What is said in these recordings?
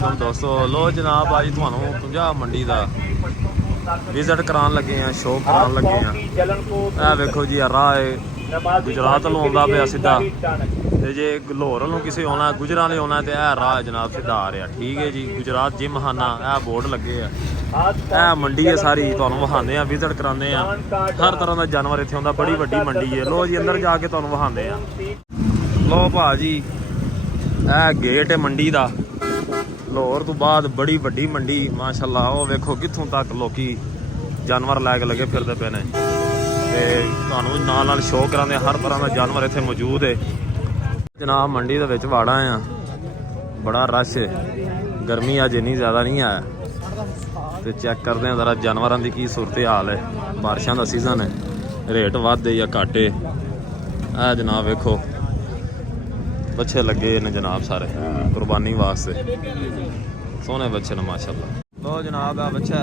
वालेकुम दोस्तों। लो जनाब अज तुहानू पंजाब मंडी का विजिट करान लगे हैं, शो करान लगे हैं। ए वेखो जी राह है गुजरात वालों आउंदा पिया सीधा, ते जे लाहौर वालों किसी आना गुजरां वाले आना तो यह राह जनाब सीधा आ रहा। ठीक है जी, गुजरात जिमखाना यह बोर्ड लगे है। यह मंडी है सारी, तुहानू विखाने हैं, विजिट कराने हैं। हर तरह का जानवर इत्थे आउंदा, बड़ी वड्डी मंडी है। लो जी अंदर जाके तुहानू विखाने हैं। लो भाजी यह गेट है मंडी का। लाहौर तो बाद बड़ी वड्डी मंडी माशाअल्लाह। वो वेखो कित्थों तक लोकी जानवर लैके लगे फिरते पे ने, ते तुहानू नाल शो कराने। हर तरह का जानवर इत्थे मौजूद है जनाब। मंडी दे विच वाड़ा आ, बड़ा रश है। गर्मी अज इन्नी ज़्यादा नहीं है, तो चेक करते हैं ज़रा जानवरों की की सूरत हाल है। बारिशों का सीजन है, रेट वधे या घटे। आ जनाब वेखो बच्चे लगे ने जनाब, सारे कुर्बानी वास्ते सोहने बच्चे ने माशाअल्लाह। लो जनाब आ बच्चा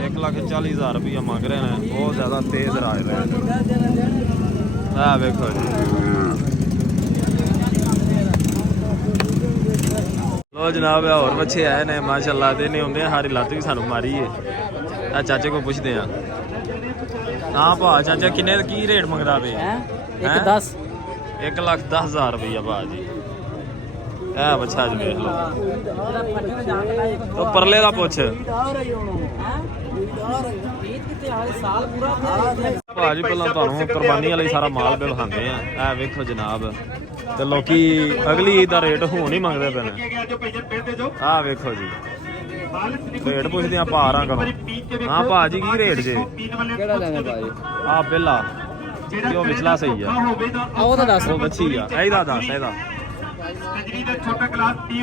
1,40,000 रुपया मंग रहे हैं, बहुत ज़्यादा तेज़ राज रहे हैं। वेखो जी, लो जनाब होर बच्चे आए ने माशाअल्लाह। दे नहीं होंगे सारी लत्त भी सानू मारी है। चाचे को पुछते हैं। हाँ भा चाचा किन्ने की रेट मंगदा पे? 1,10,000 रुपया भा जी। ए बच्चा जी देख लो, तो परले का पुछ भाजी। पहला तुहानू कुर्बानी वाली सारा माल पे विखाते हैं। ए वेखो जनाब, ते लोकी अगली ईद का रेट हुण ही मंगते पे ने। आ वेखो जी रेट पुछदे आ भारां करो। हाँ भाजी की रेट जे? आ पहला जो विचला सही है वो बच्ची है, ਇਹਦਾ ਦੱਸ। ਇਹਦਾ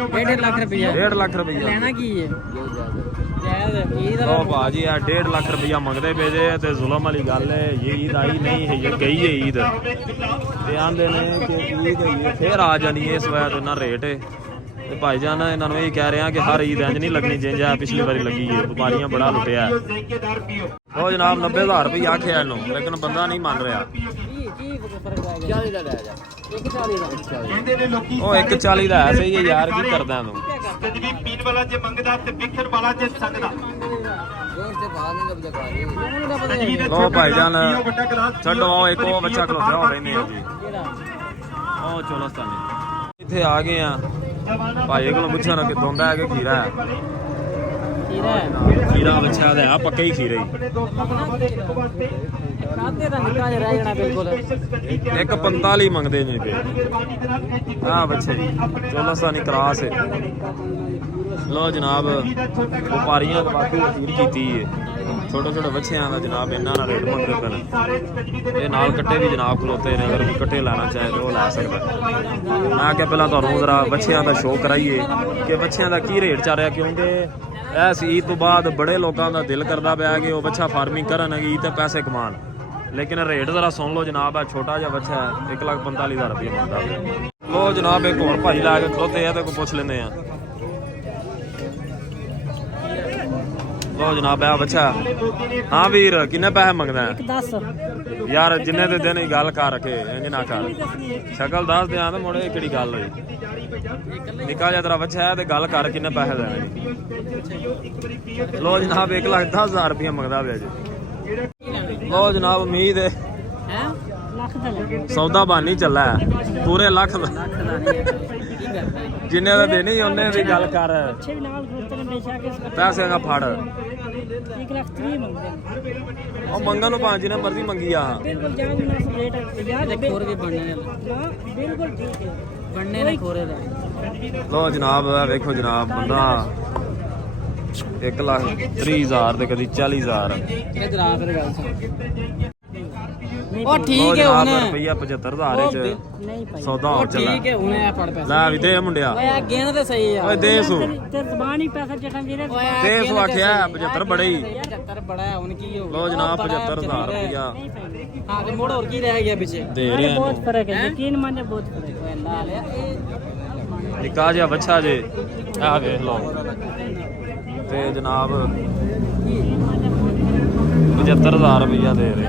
1.5 ਲੱਖ रुपया। 1.5 ਲੱਖ रुपया ਲੈਣਾ ਕੀ ਹੈ? लो भाजी यार 1.5 लाख रुपया मंगते पे जे, ते जुल्म वाली गल है। ये ईद आई नहीं है, ये गई है ईद, ते आंदे ने कि ईद फिर आ जानी है। इस वजह तो इन्ना रेट है। ते भाईजान इन्होंने यही कह रहे हैं कि हर ईद इंज नहीं लगनी चाहिए, पिछली बारी लगी है। व्यापारियां बड़ा लुटिया है। वो जनाब 90,000 रुपया आखिया इन्हों, लेकिन बंदा नहीं मान रहा। ਉਹ 140 ਦਾ ਹੈ ਸਹੀ ਹੈ ਯਾਰ, ਕੀ ਕਰਦਾ ਤੂੰ? ਪੀਣ ਵਾਲਾ ਜੇ ਮੰਗਦਾ ਤੇ ਵਿਖਣ ਵਾਲਾ ਜੇ ਸੰਗਦਾ। ਲੋ ਭਾਈਜਾਨ ਛੱਡੋ, ਇੱਕ ਉਹ ਬੱਚਾ ਖਲੋਤਾ ਹੋ ਰਹਿੰਦੇ ਆ ਜੀ। ਉਹ ਚੋਲਸਤਾਨੀ ਇੱਥੇ ਆ ਗਏ ਆ। ਭਾਈ ਕੋਲੋਂ ਪੁੱਛਿਆ ਨਾ ਕਿ ਦੋਂਦਾ ਹੈ ਕਿ ਖੀਰਾ ਹੈ? ਖੀਰਾ ਬੱਚਾ ਦਾ ਆ, ਪੱਕਾ ਹੀ ਖੀਰਾ ਹੀ। 1,45 ਮੰਗਦੇ ਨੇ ਪਏ ਆ ਬੱਚੇ ਜੀ। ਚੋਲਸਤਾਨੀ ਕਰਾਸ ਹੈ। ਲੋ ਜਨਾਬ ਵਪਾਰੀਆਂ ਬਾਕੀ ਵਸੀਰ ਕੀਤੀ ਹੈ। छोटे छोटे बच्चों का जनाब इन्होंने रेट मंगते पे। ये नाल कट्टे भी जनाब खलोते ने, अगर भी कट्टे लेना चाहे तो लै सकता। मैं क्या पहला तुहानू जरा बच्चों का शो कराइए कि बच्चों का की रेट चल रहा, क्योंकि इस ईद तो बाद बड़े लोगों का दिल करता पाया कि वह बच्चा फार्मिंग करन ईद ते पैसे कमान, लेकिन रेट जरा सुन लो जनाब। है छोटा जहा बच्चा है, 1,45,000 रुपया मंगता। लो जनाब एक होर भाई ला के खलोते हैं, तो पुछ लेंगे हैं। लो जनाब है बच्चा। हाँ वीर किन्ने पैसे मंगदा है? 10 यार जिन्ने दे दिन गल कर रखे इंज ना कर, शक्ल दस दियां तो मुड़े केड़ी गल होई? निक्का जिहा तेरा बच्चा है ते गल कर किन्ने पैसे देने? लो जनाब 1,10,000 रुपया मंगदा पिया जी। लो जनाब उम्मीद है सौदा बानी चला है पूरे लख जिन्ने का देनी उन्ने दी गल कर। पैसे का फड़ मंगन पांच जिन्हें मर्जी मंगी आ। लो जनाब वेखो जनाब बंदा 1,30,000 ते कदी 40,000। ਉਹ ਠੀਕ ਹੈ ਹੁਣ ਰੁਪਈਆ 75,000 ਚ ਸੌਦਾ ਹੋ ਚੱਲਾ। ਠੀਕ ਹੈ ਹੁਣ ਇਹ ਫੜ ਪੈਸੇ ਲੈ ਵੀ ਦੇ ਮੁੰਡਿਆ। ਓਏ ਗਿਣ ਤੇ ਸਹੀ ਆ। ਓਏ ਦੇ ਸੂ ਤੇ ਜ਼ਬਾਨ ਹੀ ਪੈਸਾ ਜਟਾਂ ਵੀਰੇ। ਦੇ ਸੂ ਆਖਿਆ 75 ਬੜੇ ਹੀ। 75 ਬੜਾ ਹੈ ਹੁਣ ਕੀ ਹੋ ਗਿਆ? ਲੋ ਜਨਾਬ 75,000 ਰੁਪਈਆ। ਹਾਂ ਤੇ ਮੋੜ ਹੋਰ ਕੀ ਰਹਿ ਗਿਆ ਪਿੱਛੇ? ਦੇ ਰਹੇ ਬਹੁਤ ਫਰਕ ਹੈ, ਯਕੀਨ ਮੰਨੇ ਬਹੁਤ ਫਰਕ ਹੈ। ਲਾ ਲਿਆ ਨਿੱਕਾ ਜਿਹਾ ਬੱਚਾ ਜੇ ਆ ਵੇਖ ਲਓ। ਤੇ ਜਨਾਬ 75,000 ਰੁਪਈਆ ਦੇ ਰਹੇ।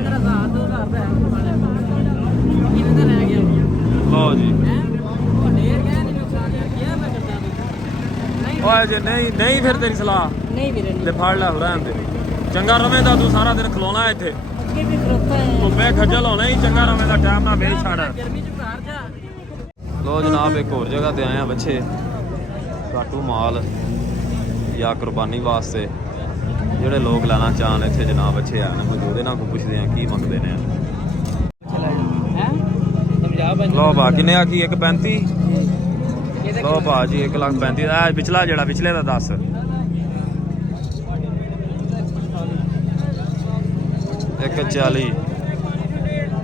लो जी ਓਏ ਜੇ ਨਹੀਂ ਫਿਰ ਤੇਰੀ ਸਲਾਹ ਨਹੀਂ ਵੀਰੇ ਤੇ ਫੜ ਲੈ ਰਹਿਣ ਦੇ ਚੰਗਾ ਰਵੇਂਦਾ ਤੂੰ ਸਾਰਾ ਦਿਨ ਖਲੋਣਾ ਇੱਥੇ ਅੱਗੇ ਵੀ ਖਲੋਤਾ ਹੈ ਧੁੱਪੇ ਖੱਜਲ ਹੋਣਾ ਹੀ ਚੰਗਾ ਰਵੇਂਦਾ ਟਾਈਮ ਨਾਲ ਵੇਚ ਛੱਡ ਗਰਮੀ ਚ ਬਾਹਰ ਜਾ ਲੋ ਜਨਾਬ ਇੱਕ ਹੋਰ ਜਗ੍ਹਾ ਤੇ ਆਏ ਆ ਬੱਚੇ ਕਾਟੂ ਮਾਲ ਜਾਂ ਕੁਰਬਾਨੀ ਵਾਸਤੇ ਜਿਹੜੇ ਲੋਕ ਲੈਣਾ ਚਾਹਣ ਇੱਥੇ ਜਨਾਬ ਬੱਚੇ ਆ ਨੇ ਮੌਜੂਦ ਇਹਨਾਂ ਕੋਲ ਪੁੱਛਦੇ ਆ ਕੀ ਮੰਗਦੇ ਨੇ ਹੈ ਸਮਝਾ ਬੰਦ ਲੋ ਬਾ ਕਿੰਨੇ ਆ ਕੀ 135 ਲੋ ਭਾਜੀ 1,35,000 ਆ ਪਿਛਲਾ ਜਿਹੜਾ ਪਿਛਲੇ ਦਾ ਦੱਸ ਇੱਕ 40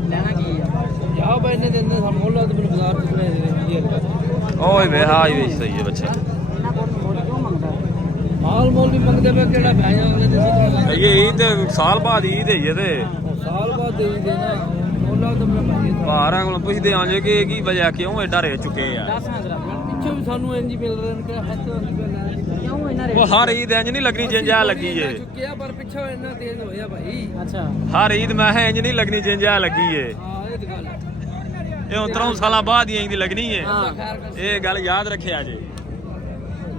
ਲੈਣਾ ਕੀ ਆ ਜਾ ਬਈ ਨੇ ਦਿੰਦੇ ਸਾਨੂੰ ਮੁੱਲ ਤੇ ਮੈਨੂੰ ਬਾਜ਼ਾਰ ਚ ਬਣਾਏ ਦੇ ਓਏ ਵੇ ਹਾਈ ਵੇ ਸਹੀ ਹੈ ਬੱਚਾ ਇਹਨਾਂ ਕੋਲ ਮੁੱਲ ਕਿਉਂ ਮੰਗਦਾ ਮਾਲ ਮੋਲ ਵੀ ਮੰਗਦੇ ਪਏ ਕਿਹੜਾ ਭੈ ਜਾਂਦੇ ਤੁਸੀਂ ਇਹ ਤੇ ਸਾਲ ਬਾਅਦ ਹੀ ਦੇਈਏ ਤੇ ਸਾਲ ਬਾਅਦ ਦੇ ਦੇਣਾ ਮੁੱਲ ਤਾਂ ਮੈਂ ਭਾਈ ਭਾਰਾਂ ਕੋਲ ਪੁੱਛਦੇ ਆਂ ਜੇ ਕਿ ਕੀ ਵਜ੍ਹਾ ਕਿਉਂ ਐਡਾ ਰੇਟ ਚੁੱਕੇ ਆ ਦੱਸ ਨਾ ਜਰਾ ਪਿੱਛੇ ਵੀ ਸਾਨੂੰ ਇੰਜ ਮਿਲ ਰਹੇ ਨੇ ਕਿ ਹੱਥ ਕਿਉਂ ਇਹਨਾਂ ਉਹ ਹਰ ਈਦ ਇੰਜ ਨਹੀਂ ਲੱਗਣੀ ਜਿੰਜ ਆ ਲੱਗੀ ਏ ਚੁੱਕਿਆ ਪਰ ਪਿੱਛੇ ਇੰਨਾ ਤੇਜ਼ ਹੋਇਆ ਭਾਈ ਅੱਛਾ ਹਰ ਈਦ ਮੈਂ ਇੰਜ ਨਹੀਂ ਲੱਗਣੀ ਜਿੰਜ ਆ ਲੱਗੀ ਏ ਹਾਂ ਇਹ ਗੱਲ ਇਹ 3 ਸਾਲਾਂ ਬਾਅਦ ਹੀ ਇੰਜ ਦੀ ਲੱਗਣੀ ਏ ਹਾਂ ਖੈਰ ਇਹ ਗੱਲ ਯਾਦ ਰੱਖਿਆ ਜੇ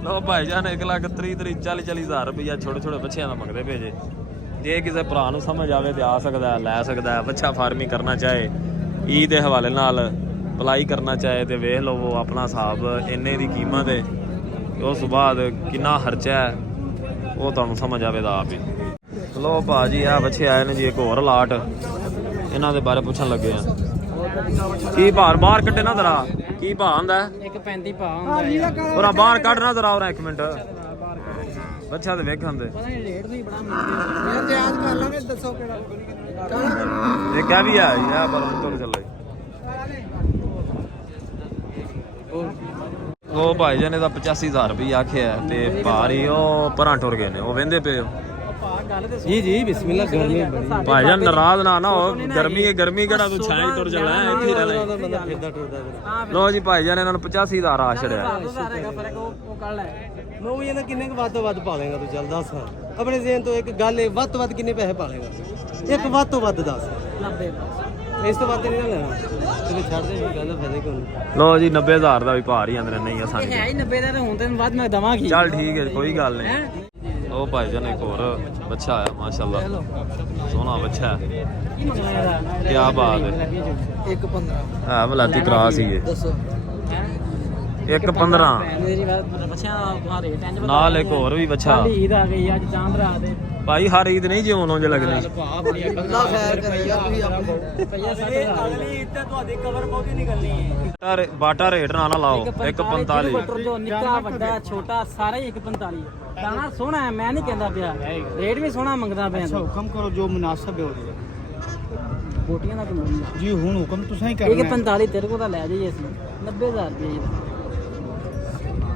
ਲੋ ਭਾਈ ਜਾਨ 1,30,40,000 ਰੁਪਇਆ ਛੋਟੇ ਛੋਟੇ ਬੱਚਿਆਂ ਦਾ ਮੰਗਦੇ ਪਏ ਜੇ ਜੇ ਕਿਸੇ ਭਰਾ ਨੂੰ ਸਮਝ ਆਵੇ ਤੇ ਆ ਸਕਦਾ ਲੈ ਸਕਦਾ ਬੱਚਾ ਫਾਰਮਿੰਗ ਕਰਨਾ ਚਾਹੇ ਈਦ ਦੇ ਹਵਾਲੇ ਨਾਲ ਅਪਲਾਈ ਕਰਨਾ ਚਾਹੇ ਤੇ ਵੇਖ ਲਓ ਆਪਣਾ ਹਿਸਾਬ ਇੰਨੇ ਦੀ ਕੀਮਤ ਹੈ ਉਸ ਤੋਂ ਬਾਅਦ ਕਿੰਨਾ ਖਰਚਾ ਹੈ ਉਹ ਤੁਹਾਨੂੰ ਸਮਝ ਆਵੇ ਤਾਂ ਆਪ ਹੀ ਲੋ ਭਾਜੀ ਆ ਬੱਚੇ ਆਏ ਨੇ ਜੀ ਇੱਕ ਹੋਰ ਲਾਟ ਇਹਨਾਂ ਦੇ ਬਾਰੇ ਪੁੱਛਣ ਲੱਗੇ ਆ ਕੀ ਭਾਰ ਬਾਹਰ ਕੱਢੇ ਨਾ ਜ਼ਰਾ ਕੀ ਭਾਅ ਹੁੰਦਾ 1.35 ਪਾ ਹੁੰਦਾ ਉਹਰਾ ਬਾਹਰ ਕੱਢ ਨਾ ਜ਼ਰਾ ਉਹਰਾ 1 ਮਿੰਟ ਬੱਚਾ ਤੇ ਵੇਖਣ ਦੇ ਪਤਾ ਨਹੀਂ ਰੇਟ ਨਹੀਂ ਬੜਾ ਮਿਲਦਾ ਯਾਰ ਤੇ ਯਾਦ ਕਰ ਲਾਂਗੇ ਦੱਸੋ ਕਿਹੜਾ ਇਹ ਕਹਿ ਵੀ ਆ ਯਾ ਪਰ ਤੁਰ ਚੱਲੇ ਉਹ ਭਾਈ ਜਾਨ ਇਹਦਾ 85,000 ਰੁਪਏ ਆਖਿਆ ਤੇ ਭਾਰੀ ਉਹ ਪਰਾਂ ਟੁਰ ਗਏ ਨੇ ਉਹ ਵਹਿੰਦੇ ਪਏ ਹੋ ਜੀ ਜੀ ਬਿਸਮਿਲ੍ਲਾ ਗਰਮੀ ਬੜੀ ਭਾਈ ਜਾਨ ਨਾਰਾਜ਼ ਨਾ ਹੋ ਗਰਮੀ ਕਿਹੜਾ ਤੂੰ ਛਾਂ ਹੀ ਤੁਰ ਚੱਲਾ ਇੱਥੇ ਹੀ ਰਹਿਣਾ ਲੋ ਜੀ ਭਾਈ ਜਾਨ ਇਹਨਾਂ ਨੂੰ 85,000 ਆ ਛੜਿਆ ਉਹ ਕੱਲ ਹੈ ਮੈਂ ਉਹ ਇਹਨਾਂ ਕਿੰਨੇ ਕੁ ਵੱਧ ਤੋਂ ਵੱਧ ਪਾ ਲੇਗਾ ਤੂੰ ਚੱਲ ਦੱਸ ਆਪਣੇ ਜ਼ੇਨ ਤੋਂ ਇੱਕ ਗੱਲ ਹੈ ਵੱਧ ਤੋਂ ਵੱਧ ਕਿੰਨੇ ਪੈਸੇ ਪਾ ਲੇਗਾ ਇੱਕ ਵੱਧ ਤੋਂ ਵੱਧ ਦੱਸ 90 ਇਸ ਤੋਂ ਵੱਧ ਨਹੀਂ ਨਾ ਲੈਣਾ ਤੈਨੂੰ ਛੱਡ ਦੇ ਵੀ ਗੱਲ ਫਾਇਦਾ ਕੋਈ ਨਹੀਂ ਲੋ ਜੀ 90,000 ਦਾ ਵੀ ਭਾਰ ਹੀ ਆਂਦੇ ਨਹੀਂ ਆਸਾਨੀ ਇਹ ਹੈ ਹੀ 90 ਦਾ ਤੇ ਹੁਣ ਤੈਨੂੰ ਵੱਧ ਮੈਂ ਦਵਾਂਗੀ ਚੱਲ ਠੀਕ ਹੈ ਕੋਈ ਗੱਲ ਨਹੀਂ ਉਹ ਭਾਈ ਜਾਨ ਇੱਕ ਹੋਰ ਬੱਚਾ ਆਇਆ ਮਾਸ਼ਾਅੱਲਾ ਸੋਹਣਾ ਬੱਚਾ ਹੈ ਕੀ ਮੰਗਣਾ ਇਹਦਾ ਕੀ ਬਾਤ ਹੈ 1.15 ਹੈ ਵਲਾਤੀ ਕਰਾਸ ਹੀ ਹੈ ਦੱਸੋ 1.15 ਮੇਰੀ ਬਾਤ ਬੱਚਿਆਂ ਦਾ ਰੇਟ ਇੰਜ ਨਾਲ ਇੱਕ ਹੋਰ ਵੀ ਬੱਚਾ ਈਦ ਆ ਗਈ ਅੱਜ ਚਾਂਦ ਰਾਤ ਦੇ ਭਾਈ ਹਰ ਈਦ ਨਹੀਂ ਜਿਉਂ ਨੋ ਜੇ ਲੱਗਣੀ ਭਾ ਬੜੀ ਅੱਲਾ ਖੈਰ ਕਰੇ ਯਾਰ ਤੁਸੀਂ ਆਪਣੇ ਰੁਪਈਆ 60 ਇੱਥੇ ਤੁਹਾਡੀ ਕਵਰ ਬਹੁਤੀ ਨਿਕਲਣੀ ਹੈ ਬਾਟਾ ਰੇਟ ਨਾ ਲਾਓ 1.45 ਜੋ ਨਿੱਕਾ ਵੱਡਾ ਛੋਟਾ ਸਾਰਾ ਹੀ 1.45 ਦਾਣਾ ਸੋਹਣਾ ਹੈ ਮੈਂ ਨਹੀਂ ਕਹਿੰਦਾ ਪਿਆ ਰੇਟ ਵੀ ਸੋਹਣਾ ਮੰਗਦਾ ਪਿਆ ਅੱਛਾ ਹੁਕਮ ਕਰੋ ਜੋ ਮੁਨਾਸਬ ਹੈ ਉਹਦੇ ਬੋਟੀਆਂ ਦਾ ਕਿੰਨਾ ਜੀ ਹੁਣ ਹੁਕਮ ਤੁਸੀਂ ਹੀ 1.45 ਤੇਰੇ ਕੋਲ ਤਾਂ ਲੈ ਜਾਈਏ ਅਸੀਂ 90000 ਰੁਪਏ ਦਾ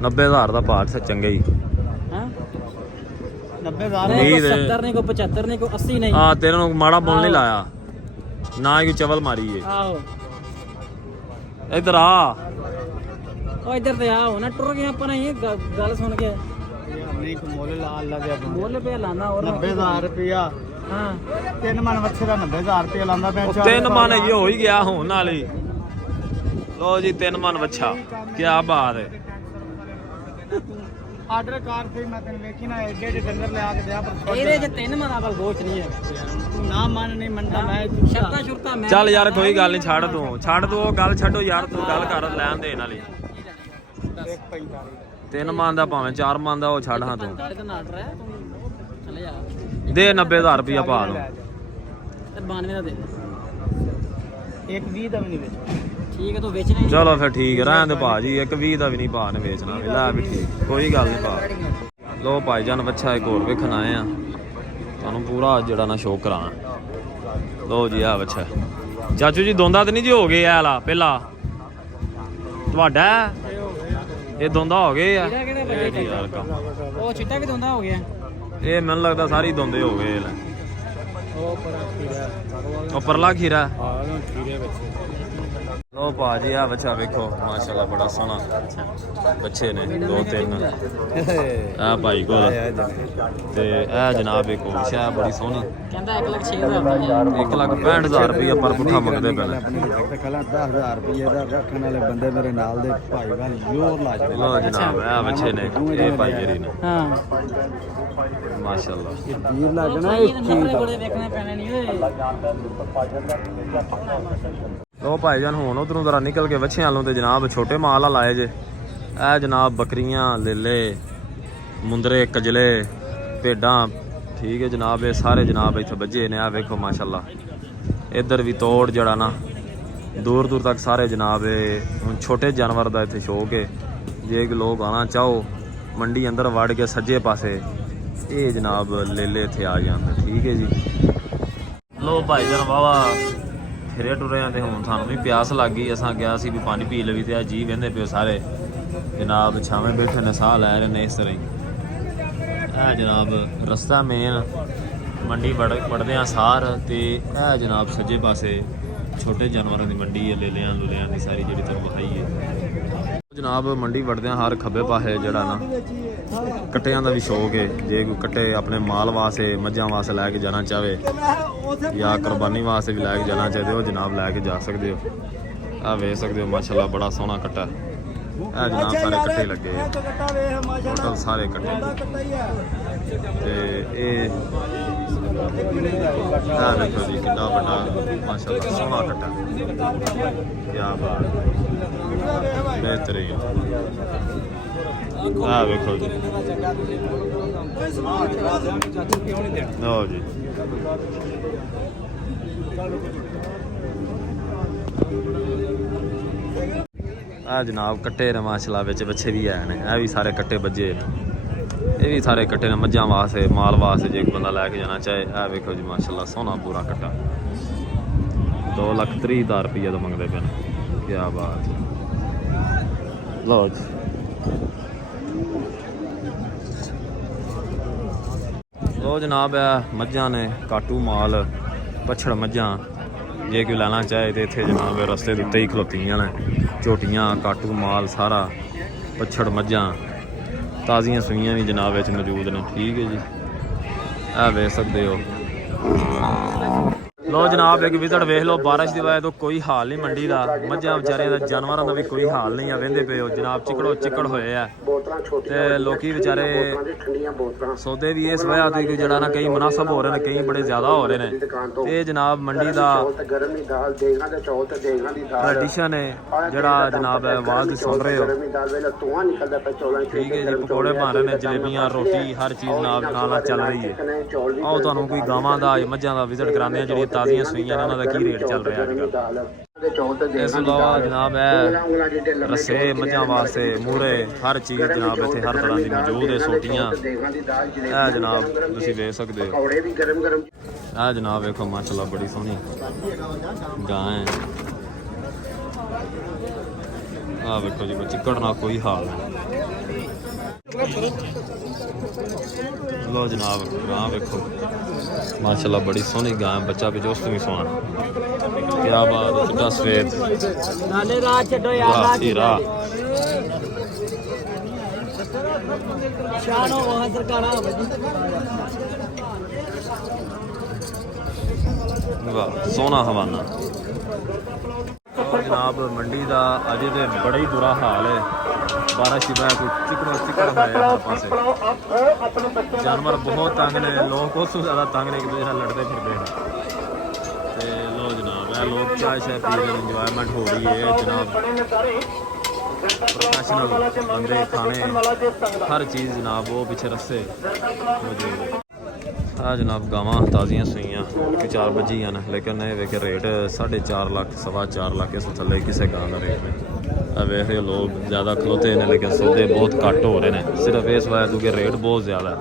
90,000 ਦਾ ਭਾਰ ਚੰਗਾ ਹੀ ਹਾਂ 90000 ਨਹੀਂ ਨਹੀਂ ਕੋ ਦੇ। 70 ਨਹੀਂ ਕੋ 75 ਨਹੀਂ ਕੋ 80 ਨਹੀਂ ਆ ਤੇਰੇ ਨੂੰ ਮਾੜਾ ਬੋਲ ਨਹੀਂ ਲਾਇਆ ਨਾ ਹੀ ਕੋਈ ਚਵਲ ਮਾਰੀ ਏ ਆਹੋ ਇਧਰ ਆ ਉਹ ਇੱਧਰ ਤੇ ਆ ਹੋਣਾ ਟੁਰ ਗਿਆ ਆਪਾਂ ਨੇ ਇਹ ਗੱਲ ਸੁਣ ਕੇ ਨਹੀਂ ਕੋ ਮੋਲੇ ਲਾ ਅੱਲਾ ਦੇ ਆਪਣੇ ਬੋਲ ਪਿਆ ਲਾਣਾ ਹੋਰ 90000 ਰੁਪਿਆ ਹਾਂ 3 ਮਨ ਵੱਛੇ ਦਾ 90000 ਰੁਪਿਆ ਲਾਂਦਾ ਮੈਂ ਉਹ 3 ਮਨ ਇਹ ਹੋ ਹੀ ਗਿਆ ਹੋਣ ਨਾਲ ਹੀ ਲੋ ਜੀ 3 ਮਨ ਵੱਛਾ ਕੀ ਬਾਤ ਹੈ ਆਰਡਰ ਕਾਰ ਤੇ ਮੈਂ ਤੈਨੂੰ ਵੇਖੀ ਨਾ ਏਡੇ ਏਡੇ ਡੰਗਰ ਲਿਆ ਕੇ ਦਿਆ ਪਰ ਇਹਦੇ ਚ 3 ਮਨਾ ਕੋਲ ਗੋਸ਼ ਨਹੀਂ ਹੈ ਤੂੰ ਨਾ ਮੰਨ ਨਹੀਂ ਮੰਨਦਾ ਮੈਂ ਸ਼ਰਤਾਂ ਸ਼ੁਰਤਾਂ ਮੈਂ ਚੱਲ ਯਾਰ ਕੋਈ ਗੱਲ ਨਹੀਂ ਛੱਡ ਤੂੰ ਉਹ ਗੱਲ ਛੱਡੋ ਯਾਰ ਤੂੰ ਗੱਲ ਕਰ ਲੈਣ ਦੇ ਨਾਲ ਹੀ 3 ਮਨ ਦਾ ਭਾਵੇਂ 4 ਮਨ ਦਾ ਉਹ ਛੱਡ ਹਾਂ ਤੂੰ ਸਾਡੇ ਤਾਂ ਆਰਡਰ ਹੈ ਤੂੰ ਚਲੇ ਜਾ ਦੇ 90,000 ਰੁਪਇਆ ਪਾ ਲਓ ਤੇ 92 ਦਾ ਦੇ ਇੱਕ 20 ਦਾ ਵੀ ਨਹੀਂ ਵੇਚ ਠੀਕ ਹੈ ਤੂੰ ਵੇਚਣਾ ਚਲੋ ਫਿਰ ਠੀਕ ਹੈ ਰਹਿਣ ਦੇ ਭਾਜੀ ਇੱਕ 20 ਦਾ ਵੀ ਨਹੀਂ ਭਾਅ ਨੇ ਵੇਚਣਾ ਵੀ ਲੈ ਵੀ ਠੀਕ ਕੋਈ ਗੱਲ ਨਹੀਂ ਭਾਅ ਲੋ ਭਾਈ ਜਾਨ ਬੱਚਾ ਇੱਕ ਹੋਰ ਵੇਖਣ ਆਏ ਆ ਤੁਹਾਨੂੰ ਪੂਰਾ ਜਿਹੜਾ ਨਾ ਸ਼ੋਅ ਕਰਾਣਾ ਲੋ ਜੀ ਆ ਬੱਚਾ ਚਾਚੂ ਜੀ ਦੋਂਦਾ ਤੇ ਨਹੀਂ ਜੀ ਹੋ ਗਏ ਆ ਲਾ ਪਹਿਲਾ ਤੁਹਾਡਾ ਇਹ ਦੋਂਦਾ ਹੋ ਗਏ ਆ ਕਿਹੜਾ ਇਹ ਜੀ ਯਾਰ ਕੰਮ ਉਹ ਚਿੱਟਾ ਵੀ ਦੋਂਦਾ ਹੋ ਗਿਆ ਇਹ ਮੈਨੂੰ ਲੱਗਦਾ ਸਾਰੀ ਦੋਂਦੇ ਹੋ ਗਏ ਲੈ ਉਹ ਪਰਾ ਖੀਰਾ ਉਹ ਪਰਲਾ ਖੀਰਾ ਹਾਂ ਖੀਰੇ ਵਿੱਚ ਲੋ ਉਹ ਭਾਜੀ ਆ ਬੱਚਾ ਵੇਖੋ ਮਾਸ਼ਾਅੱਲਾ ਬੜਾ ਸੋਹਣਾ ਬੱਚੇ ਨੇ 2-3 ਆ ਭਾਈ ਕੋਲ ਤੇ ਇਹ ਜਨਾਬ ਇੱਕ ਹੋਰ ਸ਼ਾਹ ਬੜੀ ਸੋਹਣੀ ਕਹਿੰਦਾ 1,06,000 1,65,000 ਰੁਪਏ ਪਰ ਪੁੱਠਾ ਮੰਗਦੇ ਪਏ ਨੇ। ਕਲਾ 10,000 ਰੁਪਏ ਦਾ ਰੱਖਣ ਵਾਲੇ ਬੰਦੇ ਮੇਰੇ ਨਾਲ ਦੇ ਭਾਈ ਵਾਲ ਜ਼ੋਰ ਲਾ ਕੇ ਲੋ ਜਨਾਬ ਇਹ ਬੱਚੇ ਨੇ ਇਹ ਭਾਈ ਜਿਹੜੀ ਨੇ ਹਾਂ ਮਾਸ਼ਾਅੱਲਾ। ਵੀਰ ਲੱਗਣਾ ਇਹ ਨੰਬਰ ਬੜੇ ਵੇਖਣੇ ਪੈਣੇ ਨਹੀਂ ਓਏ ਲੋ ਭਾਈਜਾਨ ਹੁਣ ਉਧਰੋਂ ਜ਼ਰਾ ਨਿਕਲ ਕੇ ਵੱਛਿਆਂ ਵੱਲੋਂ ਤੇ ਜਨਾਬ ਛੋਟੇ ਮਾਲ ਆ ਲਾਏ ਜੇ। ਇਹ ਜਨਾਬ ਬੱਕਰੀਆਂ, ਲੇਲੇ, ਮੁੰਦਰੇ, ਕਜਲੇ, ਭੇਡਾਂ ਠੀਕ ਹੈ ਜਨਾਬ। ਇਹ ਸਾਰੇ ਜਨਾਬ ਇੱਥੇ ਵੱਜੇ ਨੇ। ਆ ਵੇਖੋ ਮਾਸ਼ਾਅੱਲਾ ਇੱਧਰ ਵੀ ਤੋੜ ਜਿਹੜਾ ਨਾ ਦੂਰ ਦੂਰ ਤੱਕ ਸਾਰੇ ਜਨਾਬ। ਇਹ ਹੁਣ ਛੋਟੇ ਜਾਨਵਰ ਦਾ ਇੱਥੇ ਸ਼ੌਕ ਹੈ। ਜੇ ਲੋਕ ਆਉਣਾ ਚਾਹੋ ਮੰਡੀ ਅੰਦਰ ਵੜ ਕੇ ਸੱਜੇ ਪਾਸੇ ਇਹ ਜਨਾਬ ਲੇਲੇ ਇੱਥੇ ਆ ਜਾਂਦੇ ਠੀਕ ਹੈ ਜੀ। ਲੋ ਭਾਈਜਾਨ ਵਾਵਾ ਫਿਰੇ ਟੁਰੇ ਆ ਤੇ ਹੁਣ ਸਾਨੂੰ ਵੀ ਪਿਆਸ ਲੱਗ ਗਈ। ਅਸਾਂ ਗਿਆ ਸੀ ਵੀ ਪਾਣੀ ਪੀ ਲਵੀ ਤੇ ਆ ਜੀ ਵਹਿੰਦੇ ਪਿਓ ਸਾਰੇ ਜਨਾਬ ਛਾਵੇਂ ਬੈਠੇ ਨੇ ਸਾਹ ਲੈ ਰਹੇ ਨੇ ਇਸ ਤਰ੍ਹਾਂ ਹੀ। ਇਹ ਜਨਾਬ ਰਸਤਾ ਮੇਨ ਮੰਡੀ ਵੜਦੇ ਆ ਸਾਰ ਤੇ ਇਹ ਜਨਾਬ ਸੱਜੇ ਪਾਸੇ ਛੋਟੇ ਜਾਨਵਰਾਂ ਦੀ ਮੰਡੀ ਹੈ। ਲੇਲਿਆਂ ਲੁਲਿਆਂ ਦੀ ਸਾਰੀ ਜਿਹੜੀ ਤੁਹਾਨੂੰ ਵਿਖਾਈ ਹੈ ਜਨਾਬ। ਮੰਡੀ ਵੜਦੇ ਆ ਹਰ ਖੱਬੇ ਪਾਸੇ ਜਿਹੜਾ ਨਾ ਕੱਟਿਆਂ ਦਾ ਵੀ ਸ਼ੌਕ ਹੈ। ਜੇ ਕੋਈ ਕੱਟੇ ਆਪਣੇ ਮਾਲ ਵਾਸਤੇ ਮੱਝਾਂ ਵਾਸਤੇ ਲੈ ਕੇ ਜਾਣਾ ਚਾਹਵੇ ਜਾਂ ਕੁਰਬਾਨੀ ਵਾਸਤੇ ਵੀ ਲੈ ਕੇ ਜਾਣਾ ਚਾਹਦੇ ਹੋ ਜਨਾਬ ਲੈ ਕੇ ਜਾ ਸਕਦੇ ਹੋ। ਆ ਵੇਖ ਸਕਦੇ ਹੋ ਮਾਸ਼ਾਅੱਲਾ ਬੜਾ ਸੋਹਣਾ ਕੱਟਾ। ਇਹ ਜਨਾਬ ਸਾਰੇ ਕੱਟੇ ਲੱਗੇ ਟੋਟਲ ਸਾਰੇ ਕੱਟੇ ਤੇ ਇਹ ਦੇਖੋ ਜੀ ਕਿੰਨਾ ਵੱਡਾ ਮਾਸ਼ਾਅੱਲਾ ਸੋਹਣਾ ਕੱਟਾ। ਕਿਆ ਬਾਤ ਬਿਹਤਰੀਨ। ਆ ਵੇਖੋ ਜੀ ਲਓ ਜੀ ਆ ਜਨਾਬ ਕੱਟੇ ਨੇ ਮਾਸ਼ਾਅੱਲਾ ਵਿੱਚ ਬੱਚੇ ਵੀ ਆਏ ਨੇ। ਇਹ ਵੀ ਸਾਰੇ ਕੱਟੇ ਵੱਜੇ ਨੇ। ਇਹ ਵੀ ਸਾਰੇ ਕੱਟੇ ਨੇ ਮੱਝਾਂ ਵਾਸਤੇ ਮਾਲ ਵਾਸਤੇ ਜੇ ਕੋਈ ਬੰਦਾ ਲੈ ਕੇ ਜਾਣਾ ਚਾਹੇ। ਇਹ ਵੇਖੋ ਜੀ ਮਾਸ਼ਾਅੱਲਾ ਸੋਹਣਾ ਪੂਰਾ ਕੱਟਾ 2,30,000 ਰੁਪਏ ਦਾ ਮੰਗਦੇ ਪਏ ਨੇ। ਕਿਆ ਬਾਤ ਲਓ ਜੀ ਲੋ ਜਨਾਬ ਆ ਮੱਝਾਂ ਨੇ ਕਾਟੂ ਮਾਲ ਪਛੜ ਮੱਝਾਂ ਜੇ ਕੋਈ ਲੈਣਾ ਚਾਹੇ ਤੇ ਇੱਥੇ ਜਨਾਬ ਰਸਤੇ ਦੇ ਉੱਤੇ ਹੀ ਖਲੋਤੀਆਂ ਨੇ। ਝੋਟੀਆਂ ਕਾਟੂ ਮਾਲ ਸਾਰਾ ਪਛੜ ਮੱਝਾਂ ਤਾਜ਼ੀਆਂ ਸੂਈਆਂ ਵੀ ਜਨਾਬ ਵਿੱਚ ਮੌਜੂਦ ਨੇ ਠੀਕ ਹੈ ਜੀ। ਇਹ ਵੇਖ ਸਕਦੇ ਹੋ। ਲੋ ਜਨਾਬ ਇੱਕ ਵਿਜ਼ਿਟ ਵੇਖ ਲਓ। ਬਾਰਿਸ਼ ਦੀ ਵਜ੍ਹਾ ਤੋਂ ਕੋਈ ਹਾਲ ਨਹੀਂ ਮੰਡੀ ਦਾ। ਮੱਝਾਂ ਵਿਚਾਰਿਆਂ ਦਾ ਜਾਨਵਰਾਂ ਦਾ ਵੀ ਕੋਈ ਹਾਲ ਨਹੀਂ ਆ। ਵਹਿੰਦੇ ਪਏ ਹੋ ਜਨਾਬ ਚਿਕੜੋ ਚਿਕੜ ਹੋਏ ਆ ਤੇ ਲੋਕੀ ਵਿਚਾਰੇ ਸੌਦੇ ਵੀ ਇਸ ਵਜ੍ਹਾ ਤੋਂ ਕਿ ਜਿਹੜਾ ਨਾ ਕਈ ਮੁਨਾਸਬ ਹੋ ਰਹੇ ਨੇ ਕਈ ਬੜੇ ਜ਼ਿਆਦਾ ਹੋ ਰਹੇ ਨੇ। ਤੇ ਜਨਾਬ ਮੰਡੀ ਦਾ ਟ੍ਰੈਡੀਸ਼ਨ ਹੈ ਜਿਹੜਾ ਜਨਾਬ ਆਵਾਜ਼ ਸੁਣ ਰਹੇ ਹੋ ਠੀਕ ਹੈ ਜੀ। ਪਕੌੜੇ ਬਣ ਰਹੇ ਨੇ ਜਲੇਬੀਆਂ ਰੋਟੀ ਹਰ ਚੀਜ਼ ਨਾਲ ਚੱਲ ਰਹੀ ਹੈ। ਆਓ ਤੁਹਾਨੂੰ ਕੋਈ ਗਾਵਾਂ ਦਾ ਮੱਝਾਂ ਦਾ ਵਿਜ਼ਿਟ ਕਰਾਉਂਦੇ ਆ ਜਿਹੜੀਆਂ ਤਾਜ਼ੀਆਂ ਸੂਈਆਂ ਨੇ ਉਹਨਾਂ ਦਾ ਕੀ ਰੇਟ ਚੱਲ ਰਿਹਾ ਅੱਜ ਕੱਲ੍ਹ। ਇਸ ਤੋਂ ਇਲਾਵਾ ਜਨਾਬ ਹੈ ਰੱਸੇ ਮੱਝਾਂ ਵਾਸਤੇ ਮੂਹਰੇ ਹਰ ਚੀਜ਼ ਜਨਾਬ ਇੱਥੇ ਹਰ ਤਰ੍ਹਾਂ ਦੀ ਮੌਜੂਦ ਹੈ। ਸੋਟੀਆਂ ਇਹ ਜਨਾਬ ਤੁਸੀਂ ਵੇਖ ਸਕਦੇ ਹੋ। ਇਹ ਜਨਾਬ ਵੇਖੋ ਮਾਸ਼ਾਅੱਲਾ ਬੜੀ ਸੋਹਣੀ ਗਾਂ ਹੈ। ਆਹ ਵੇਖੋ ਜੀ ਚਿੱਕੜ ਨਾਲ ਕੋਈ ਹਾਲ ਨਹੀਂ। ਲੋ ਜਨਾਬ ਗਾਂ ਵੇਖੋ ਮਾਸ਼ਾਅੱਲਾ ਬੜੀ ਸੋਹਣੀ ਗਾਂ ਬੱਚਾ ਵੀ ਉਸ ਤੋਂ ਵੀ ਸੋਹਣਾ। ਕਿਆ ਬਾਤ ਚਿੱਟਾ ਸਫੇਦ ਨਾਲੇ ਰਾਹ ਛੱਡੋ ਯਾਰ ਹੀਰਾ ਸ਼ਾਨੋ ਉਹ ਸਰਕਾਰਾਂ ਵਾਹ ਸੋਹਣਾ ਹਵਾਨਾ। ਜਨਾਬ ਮੰਡੀ ਦਾ ਅਜੇ ਤੇ ਬੜਾ ਹੀ ਬੁਰਾ ਹਾਲ ਹੈ। ਬਾਰਿਸ਼ ਦੀ ਵਜ੍ਹਾ ਤੋਂ ਚਿਕੜ ਹੋਇਆ ਹਰ ਪਾਸੇ। ਜਾਨਵਰ ਬਹੁਤ ਤੰਗ ਨੇ ਲੋਕ ਉਸ ਤੋਂ ਜ਼ਿਆਦਾ ਤੰਗ ਨੇ ਇੱਕ ਦੂਜੇ ਨਾਲ ਲੜਦੇ ਫਿਰਦੇ ਨੇ। ਤੇ ਲੋ ਜਨਾਬ ਇਹ ਲੋਕ ਚਾਹ ਸ਼ਾਹ ਪੀ ਰਹੇ ਇੰਜੋਇਮੈਂਟ ਹੋ ਰਹੀ ਹੈ ਜਨਾਬ। ਪ੍ਰੋਫੈਸ਼ਨਲ ਬੰਦੇ ਖਾਣੇ ਹਰ ਚੀਜ਼ ਜਨਾਬ ਉਹ ਪਿੱਛੇ ਰਸਤੇ ਮੌਜੂਦ। ਆ ਜਨਾਬ ਗਾਵਾਂ ਤਾਜ਼ੀਆਂ ਸੂਈਆਂ 4 ਵੱਜੀਆਂ ਨੇ ਲੇਕਿਨ ਇਹ ਵੇਖ ਰੇਟ 4.5 ਲੱਖ 4.25 ਲੱਖ ਇਸ ਤੋਂ ਥੱਲੇ ਕਿਸੇ ਗਾਂ ਦਾ ਰੇਟ ਨਹੀਂ। ਇਹ ਵੇਖ ਲੋਕ ਜ਼ਿਆਦਾ ਖਲੋਤੇ ਨੇ ਲੇਕਿਨ ਸੌਦੇ ਬਹੁਤ ਘੱਟ ਹੋ ਰਹੇ ਨੇ ਸਿਰਫ ਇਸ ਵਜ੍ਹਾ ਤੋਂ ਕਿ ਰੇਟ ਬਹੁਤ ਜ਼ਿਆਦਾ ਹੈ।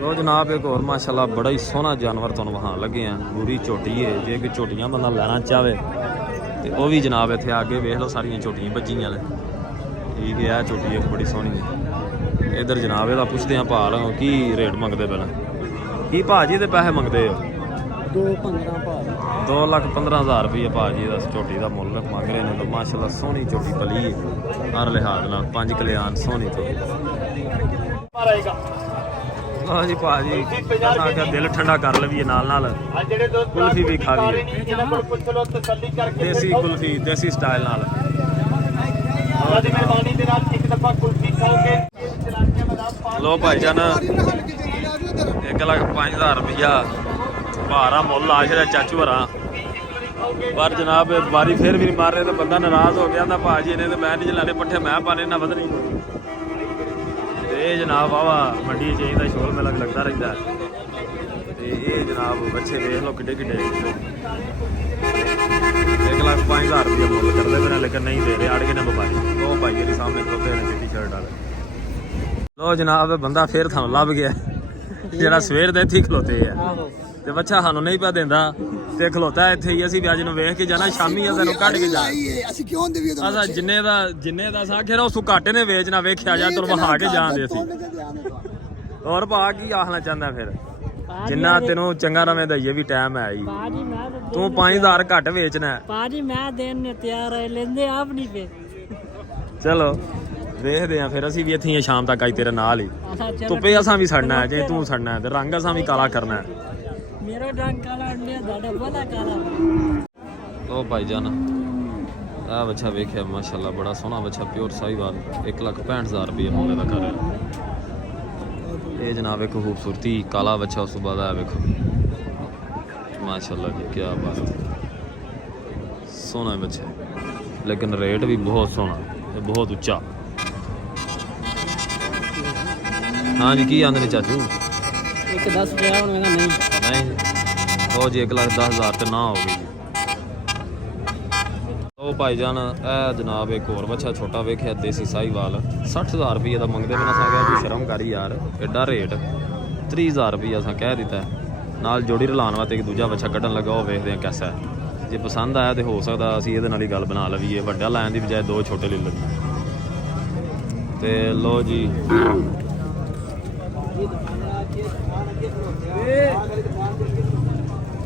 ਲੋ ਜਨਾਬ ਇੱਕ ਹੋਰ ਮਾਸ਼ਾਅੱਲਾ ਬੜਾ ਹੀ ਸੋਹਣਾ ਜਾਨਵਰ ਤੁਹਾਨੂੰ ਵਿਖਾਉਣ ਲੱਗੇ ਆ। ਪੂਰੀ ਝੋਟੀ ਹੈ। ਜੇ ਕੋਈ ਝੋਟੀਆਂ ਬੰਦਾ ਲੈਣਾ ਚਾਹਵੇ ਤੇ ਉਹ ਵੀ ਜਨਾਬ ਇੱਥੇ ਆ ਕੇ ਵੇਖ ਲਓ ਸਾਰੀਆਂ ਝੋਟੀਆਂ ਵੱਜੀਆਂ ਨੇ ਠੀਕ ਹੈ। ਇਹ ਝੋਟੀ ਇੱਕ ਬੜੀ ਸੋਹਣੀ ਹੈ। ਇੱਧਰ ਜਨਾਬ ਇਹਦਾ ਪੁੱਛਦੇ ਆ ਭਾਅ ਕੀ ਰੇਟ ਮੰਗਦੇ ਪਹਿਲਾਂ ਕੀ ਭਾਅ ਜੀ ਇਹਦੇ ਪੈਸੇ ਮੰਗਦੇ ਹੋ 2.15 ਪਾ 2,15,000 ਰੁਪਏ ਭਾਜੀ ਦਾ ਝੋਟੀ ਦਾ ਮੁੱਲ ਮੰਗ ਰਹੇ ਨੇ। ਤਾਂ ਮਾਸ਼ਾਅੱਲਾ ਸੋਹਣੀ ਝੋਟੀ ਪਲੀ ਹੈ ਹਰ ਲਿਹਾਜ਼ ਨਾਲ, 5 ਕਲਿਆਣ ਸੋਹਣੀ ਝੋਟੀ। ਲਓ ਜੀ ਭਾਜੀ ਅਸਾਂ ਆਖਿਆ ਦਿਲ ਠੰਡਾ ਕਰ ਲਈਏ ਨਾਲ ਨਾਲ ਕੁਲਫੀ ਵੀ ਖਾ ਲਈਏ, ਦੇਸੀ ਕੁਲਫੀ ਦੇਸੀ ਸਟਾਈਲ ਨਾਲ। ਲੋ ਭਾਈ ਜਾਨ 1,05,000 ਰੁਪਇਆ ਭਾਰਾ ਮੁੱਲ ਆ ਜਿਹੜਾ ਚਾਚੂ ਹਰਾ। ਪਰ ਜਨਾਬ ਵਾਰੀ ਫੇਰ ਵੀ ਨਹੀਂ ਮਾਰ ਰਹੇ ਤਾਂ ਬੰਦਾ ਨਾਰਾਜ਼ ਹੋ ਗਿਆ। ਤਾਂ ਭਾਜੀ ਨੇ ਤੇ ਮੈਂ ਨਹੀਂ ਜਲਾਣੇ ਪੱਠੇ ਮੈਂ ਪਾਣੇ ਨਾ ਵਧਣੀ। ਇਹ ਜਨਾਬ ਵਾਵਾ ਮੰਡੀ 'ਚ ਇਹਦਾ ਸ਼ੋਰ ਮੇਲਾ ਲੱਗਦਾ ਰਹਿੰਦਾ। ਤੇ ਇਹ ਜਨਾਬ ਬੱਚੇ ਵੇਖ ਲਓ ਕਿੱਡੇ ਕਿੱਡੇ 1,05,000 ਰੁਪਇਆ ਮੁੱਲ ਕਰਦੇ ਪਏ ਨੇ, ਲੇਕਿਨ ਨਹੀਂ ਦੇ ਰਹੇ ਅੜ ਗਏ ਨੇ ਵਪਾਰੀ। ਉਹ ਭਾਈ ਦੇ ਸਾਹਮਣੇ ਖਲੋਤੇ ਨੇ ਚਿੱਟੀ ਸ਼ਰਟ ਵਾਲੇ। ਲੋ ਜਨਾਬ ਬੰਦਾ ਫੇਰ ਤੁਹਾਨੂੰ ਲੱਭ ਗਿਆ ਜਿਹੜਾ ਸਵੇਰ ਦੇ ਇੱਥੇ ਹੀ ਖਲੋਤੇ ਆ ਤੇ ਬੱਚਾ ਸਾਨੂੰ ਨਹੀਂ ਪਿਆ ਦਿੰਦਾ ਤੇ ਖਲੋਤਾ ਇੱਥੇ ਹੀ। ਅਸੀਂ ਵੀ ਅੱਜ ਨੂੰ ਵੇਖ ਕੇ ਜਾਣਾ, ਸ਼ਾਮੀ ਅਸੀਂ ਨੂੰ ਕੱਢ ਕੇ ਜਾ ਅਸੀਂ ਕਿਉਂ ਦੇਵੀਏ ਅਸਾਂ ਜਿੰਨੇ ਦਾ ਸਾਖੇ ਨਾ ਉਸ ਘਾਟੇ ਨੇ ਵੇਚਣਾ ਵੇਖਿਆ ਜਾ ਤੁਰ ਵਹਾ ਕੇ ਜਾਂਦੇ ਅਸੀਂ। ਹੋਰ ਭਾ ਕੀ ਆਖਣਾ ਚਾਹੁੰਦਾ ਫਿਰ ਜਿੰਨਾ ਤੈਨੂੰ ਚੰਗਾ ਰਵੇਂ ਦਈਏ ਵੀ ਟਾਈਮ ਹੈ ਹੀ। ਪਾਜੀ ਮੈਂ ਤੂੰ 5,000 ਘੱਟ ਵੇਚਣਾ। ਪਾਜੀ ਮੈਂ ਦੇਣ ਨੇ ਤਿਆਰ ਹੈ, ਲੈਂਦੇ ਆਪ ਨਹੀਂ ਪੇ। ਚਲੋ ਵੇਖਦੇ ਆ ਫਿਰ, ਅਸੀਂ ਵੀ ਇੱਥੇ ਹੀ ਸ਼ਾਮ ਤੱਕ ਆਈ ਤੇਰੇ ਨਾਲ ਹੀ। ਧੁੱਪੇ ਅਸਾਂ ਵੀ ਸੜਨਾ ਹੈ ਜੇ ਤੂੰ ਸੜਨਾ ਹੈ ਤੇ ਰੰਗ ਅਸਾਂ ਵੀ ਕਾਲਾ ਕਰਨਾ ਹੈ। ਮੇਰਾ ਰੰਗ ਕਾਲਾ ਅੰਡੇ ਤੁਹਾਡਾ ਬੜਾ ਕਾਲਾ। ਉਹ ਭਾਈ ਜਾਨ ਆ ਬੱਚਾ ਵੇਖਿਆ ਮਾਸ਼ਾਅੱਲਾ ਬੜਾ ਸੋਹਣਾ ਬੱਚਾ ਪਿਓਰ ਸਾਹੀਵਾਲ 1,65,000 ਰੁਪਏ ਮੁੱਲ ਦਾ ਕਰ ਰਿਹਾ। ਇਹ ਜਨਾਬ ਇੱਕ ਖੂਬਸੂਰਤੀ ਕਾਲਾ ਬੱਚਾ ਉਸ ਤੋਂ ਬਾਅਦ ਆ ਵੇਖੋ ਮਾਸ਼ਾਅੱਲਾ ਜੀ ਕੀ ਬਾਤ ਹੈ। ਸੋਹਣਾ ਬੱਚਾ ਲੇਕਿਨ ਰੇਟ ਵੀ ਬਹੁਤ ਸੋਹਣਾ ਤੇ ਬਹੁਤ ਉੱਚਾ। ਹਾਂ ਜੀ ਕੀ ਆਂਦੇ ਨੇ ਚਾਚੂ? ਇੱਕ 10 ਪਿਆ ਹੁਣ ਇਹਦਾ ਨਹੀਂ ਉਹ ਜੀ 1,10,000 ਤੇ ਨਾ ਹੋ ਗਈ। ਉਹ ਭਾਈ ਜਾਨ ਇਹ ਜਨਾਬ ਇੱਕ ਹੋਰ ਬੱਚਾ ਛੋਟਾ ਵੇਖਿਆ ਦੇਸੀ ਸਾਹੀਵਾਲ 60,000 ਰੁਪਏ ਦਾ ਮੰਗਦੇ ਨੇ। ਅਸਾਂ ਕਿਹਾ ਜੀ ਸ਼ਰਮ ਕਰੀ ਯਾਰ ਐਡਾ ਰੇਟ। 30,000 ਰੁਪਏ ਅਸਾਂ ਕਹਿ ਦਿੱਤਾ। ਨਾਲ ਜੋੜੀ ਰਲਾਉਣ ਵਾਸਤੇ ਇੱਕ ਦੂਜਾ ਬੱਚਾ ਕੱਢਣ ਲੱਗਾ, ਉਹ ਵੇਖਦੇ ਆ ਕੈਸਾ ਹੈ। ਜੇ ਪਸੰਦ ਆਇਆ ਤੇ ਹੋ ਸਕਦਾ ਅਸੀਂ ਇਹਦੇ ਨਾਲ ਹੀ ਗੱਲ ਬਣਾ ਲਈਏ, ਵੱਡਾ ਲੈਣ ਦੀ ਬਜਾਏ 2 ਛੋਟੇ ਲੈ ਲਈਏ। ਤੇ ਲੋ ਜੀ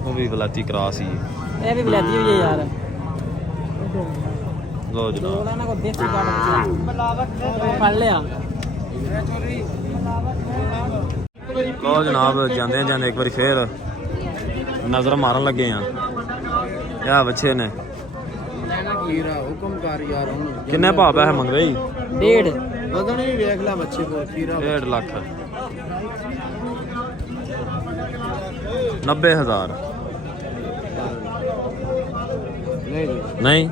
ਉਹ ਵੀ ਬਲਾਤੀ ਕਰਾਸ ਹੀ ਇਹ ਵੀ ਬਲਾਤੀ ਹੋਈ ਹੈ ਯਾਰ। ਲੋ ਜਨਾਬ ਉਹਨਾਂ ਕੋ ਦੇਸੀ ਕਾਰਡ ਫੜ ਲਿਆ। ਲੋ ਜਨਾਬ ਜਾਂਦੇ ਜਾਂਦੇ ਇੱਕ ਵਾਰੀ ਫੇਰ ਨਜ਼ਰ ਮਾਰਨ ਲੱਗੇ ਆ। ਇਹ ਬੱਚੇ ਨੇ ਹੁਕਮ ਕਰ ਯਾਰ ਹੁਣ ਕਿੰਨੇ ਭਾਅ ਪੈਸੇ ਮੰਗਦੇ ਜੀ? 1.5 ਬਦਨ ਵੀ ਵੇਖ ਲੈ ਬੱਚੇ ਕੋਲ ਖੀਰਾ 1.5 ਲੱਖ 90,000 ਨਹੀਂ।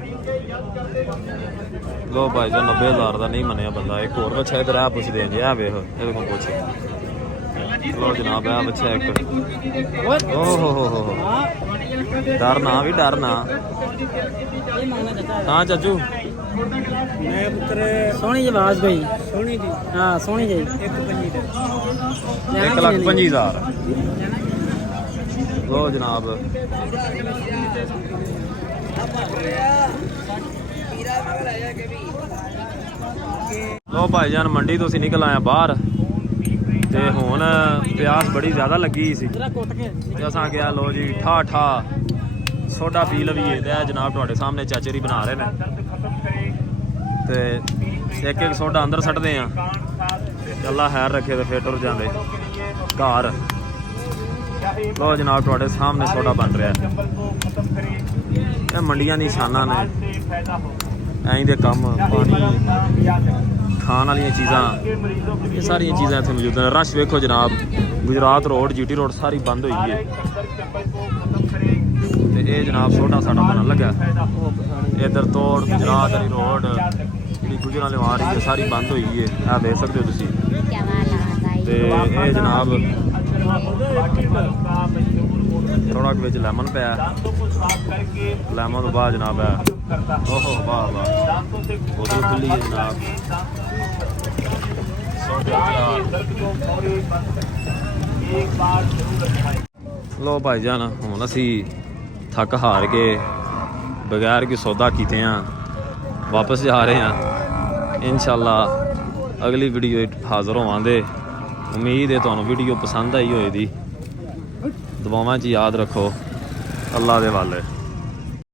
ਲੋ ਭਾਈ ਜੀ 90,000 ਦਾ ਨਹੀਂ ਮੰਨਿਆ ਬੰਦਾ। ਇੱਕ ਹੋਰ ਬੱਚਾ ਇਧਰ ਆ ਪੁੱਛਦੇ ਆ ਜੀ ਆ ਵੇਖ ਇਹਦੇ ਕੋਲ ਪੁੱਛ। ਲੋ ਜਨਾਬ ਆ ਬੱਚਾ ਇੱਕ ਓ ਹੋ ਡਰਨਾ ਵੀ ਡਰਨਾ। ਇਹ ਮੰਗਣਾ ਚਾਚਾ। ਹਾਂ ਚਾਚੂ ਮੈਂ ਪੁੱਤਰ ਸੋਹਣੀ ਜਿਹੀ ਆਵਾਜ਼ ਕੋਈ ਸੋਹਣੀ ਜੀ ਹਾਂ ਸੋਹਣੀ ਜਿਹੀ 1,25,000 ਲੋ ਜਨਾਬ ਲੋ ਭਾਈ ਜਾਨ ਮੰਡੀ ਤੋਂ ਅਸੀਂ ਨਿਕਲ ਆਇਆ ਬਾਹਰ ਤੇ ਹੁਣ ਪਿਆਸ ਬੜੀ ਜ਼ਿਆਦਾ ਲੱਗੀ ਸੀ ਜਰਾ ਕੁੱਟ ਕੇ ਤੇ ਅਸਾਂ ਕਿਹਾ ਲੋ ਜੀ ਠਾ ਠਾ ਸੋਡਾ ਪੀ ਲਈਏ। ਤੇ ਇਹ ਜਨਾਬ ਤੁਹਾਡੇ ਸਾਹਮਣੇ ਚਾਚੇਰੀ ਬਣਾ ਰਹੇ ਨੇ ਤੇ ਇੱਕ ਇੱਕ ਸੋਡਾ ਅੰਦਰ ਸੱਟਦੇ ਆ। ਅੱਲਾ ਖੈਰ ਰੱਖੇ ਤੇ ਫੇਰ ਟੁਰ ਜਾਂਦੇ ਘਰ। ਲੋ ਜਨਾਬ ਤੁਹਾਡੇ ਸਾਹਮਣੇ ਸੋਡਾ ਬਣ ਰਿਹਾ। ਇਹ ਮੰਡੀਆਂ ਦੀ ਸ਼ਾਨਾਂ ਨੇ, ਐਂ ਦੇ ਕੰਮ ਪਾਣੀ ਖਾਣ ਵਾਲੀਆਂ ਚੀਜ਼ਾਂ ਇਹ ਸਾਰੀਆਂ ਚੀਜ਼ਾਂ ਇੱਥੇ ਮੌਜੂਦ ਨੇ। ਰਸ਼ ਵੇਖੋ ਜਨਾਬ ਗੁਜਰਾਤ ਰੋਡ GT ਰੋਡ ਸਾਰੀ ਬੰਦ ਹੋਈ ਹੈ। ਤੇ ਇਹ ਜਨਾਬ ਸੋਡਾ ਸਾਡਾ ਬਣਨ ਲੱਗਾ। ਇੱਧਰ ਤੋੜ ਗੁਜਰਾਤ ਵਾਲੀ ਰੋਡ ਜਿਹੜੀ ਗੁਜਰਾਂ ਵਾਲੀ ਆ ਰਹੀ ਹੈ ਸਾਰੀ ਬੰਦ ਹੋਈ ਹੈ। ਆਹ ਦੇਖ ਸਕਦੇ ਹੋ ਤੁਸੀਂ। ਤੇ ਇਹ ਜਨਾਬ ਥੋੜਾ ਕੁ ਵਿੱਚ ਲੈਮਨ ਪਿਆ। ਲੈਮਨ ਤੋਂ ਬਾਅਦ ਜਨਾਬ ਹੈ ਓਹੋ ਵਾਹ ਵਾਹ ਬੋਤਲ ਖੁੱਲੀ ਹੈ ਜਨਾਬ। ਲੋ ਭਾਈ ਜਾਨ ਹੁਣ ਅਸੀਂ ਥੱਕ ਹਾਰ ਕੇ ਬਗੈਰ ਕਿ ਸੌਦਾ ਕੀਤੇ ਆ ਵਾਪਸ ਜਾ ਰਹੇ ਆ। ਇਨਸ਼ਾਅੱਲਾ ਅਗਲੀ ਵੀਡੀਓ ਹਾਜ਼ਰ ਹੋਵਾਂਗੇ। ਉਮੀਦ ਹੈ ਤੁਹਾਨੂੰ ਵੀਡੀਓ ਪਸੰਦ ਆਈ ਹੋਏਗੀ। ਦੁਆਵਾਂ 'ਚ ਯਾਦ ਰੱਖੋ। ਅੱਲਾ ਦੇ ਵਾਲੇ।